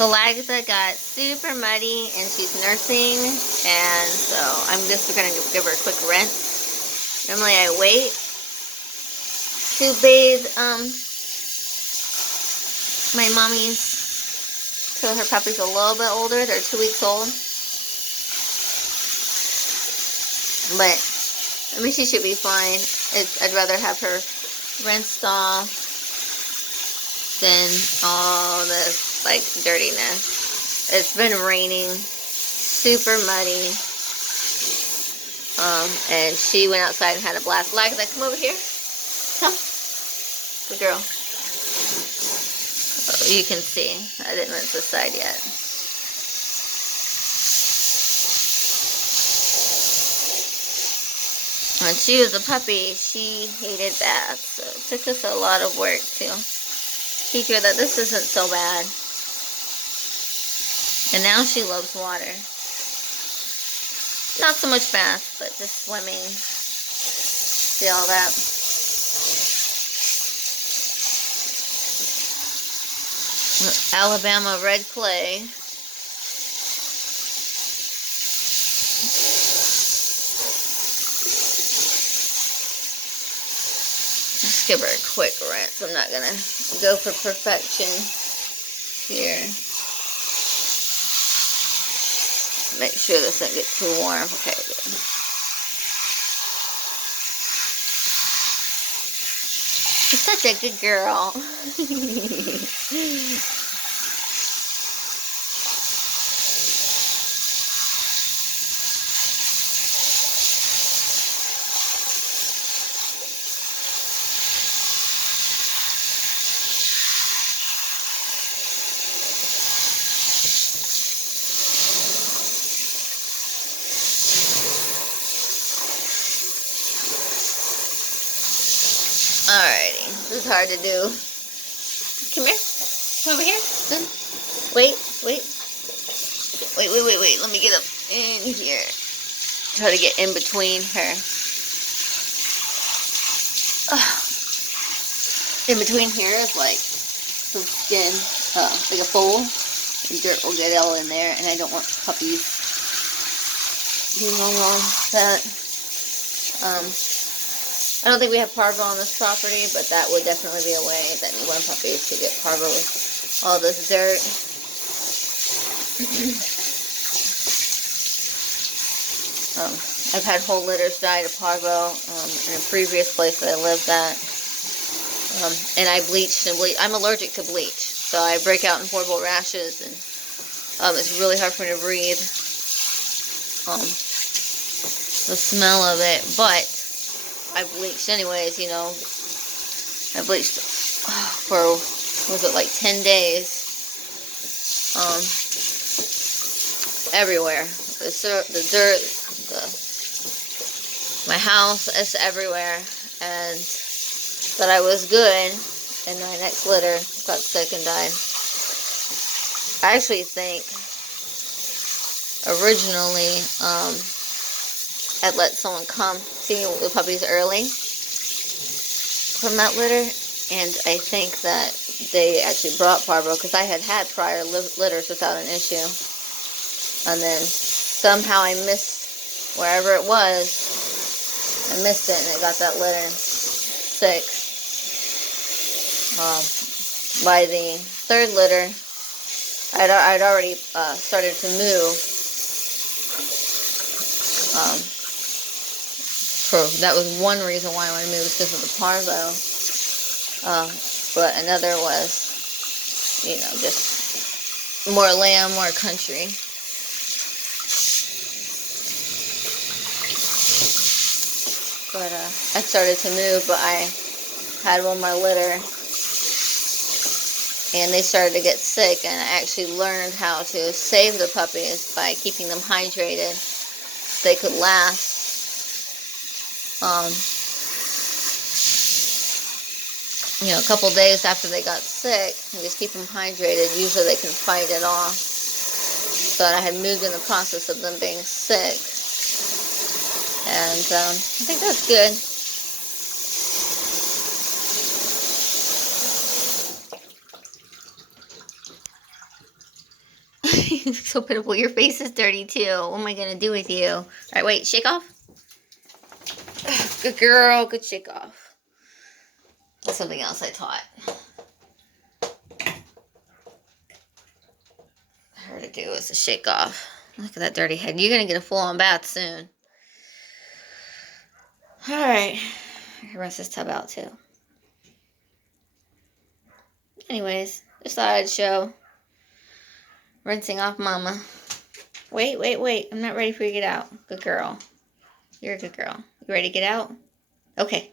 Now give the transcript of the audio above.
So Lagertha got super muddy and she's nursing, and so I'm just gonna give her a quick rinse. Normally I wait to bathe my mommies till her puppy's a little bit older. They're 2 weeks old. But I mean, she should be fine. I'd rather have her rinsed off than all this like dirtiness. It's been raining, super muddy. And she went outside and had a blast. Lagertha, come over here. Come. Good girl. Oh, you can see. I didn't rinse this side yet. When she was a puppy, she hated baths. So it took us a lot of work to teach her that this isn't so bad. And now she loves water. Not so much baths, but just swimming. See all that? Alabama red clay. Just give her a quick rinse. I'm not gonna go for perfection here. Make sure this doesn't get too warm. Okay, good. She's such a good girl. Alrighty, this is hard to do. Come here. Come over here. Good. Wait. Let me get up in here. Try to get in between her. In between here is like some skin, like a fold. And dirt will get all in there, and I don't want puppies being all on that. I don't think we have parvo on this property, but that would definitely be a way that newborn puppies could get parvo with all this dirt. I've had whole litters die to parvo in a previous place that I lived at. And I bleached and bleached. I'm allergic to bleach, so I break out in horrible rashes, and it's really hard for me to breathe. The smell of it, but I bleached anyways, you know. I bleached for, was it like 10 days? Everywhere. The dirt, my house, it's everywhere. And but I was good, and my next litter got sick and died. I actually think originally I'd let someone come see the puppies early from that litter, and I think that they actually brought parvo because I had prior litters without an issue, and then somehow I missed wherever it was. I missed it, and it got that litter sick. By the third litter, I'd already started to move. That was one reason why I wanted to move, because of the parvo. But another was, you know, just more land, more country. But I started to move, but I had one more litter, and they started to get sick, and I actually learned how to save the puppies by keeping them hydrated. They could last. You know, a couple days after they got sick, and just keep them hydrated. Usually they can fight it off. So I had moved in the process of them being sick. And I think that's good. You look so pitiful. Your face is dirty too. What am I gonna do with you? All right, wait. Shake off. Good girl. Good shake off. That's something else I taught her to do is to shake off. Look at that dirty head. You're gonna get a full-on bath soon. All right. Rinse this tub out too. Anyways, just thought I'd show rinsing off Mama. Wait. I'm not ready for you to get out. Good girl. You're a good girl. You ready to get out? Okay.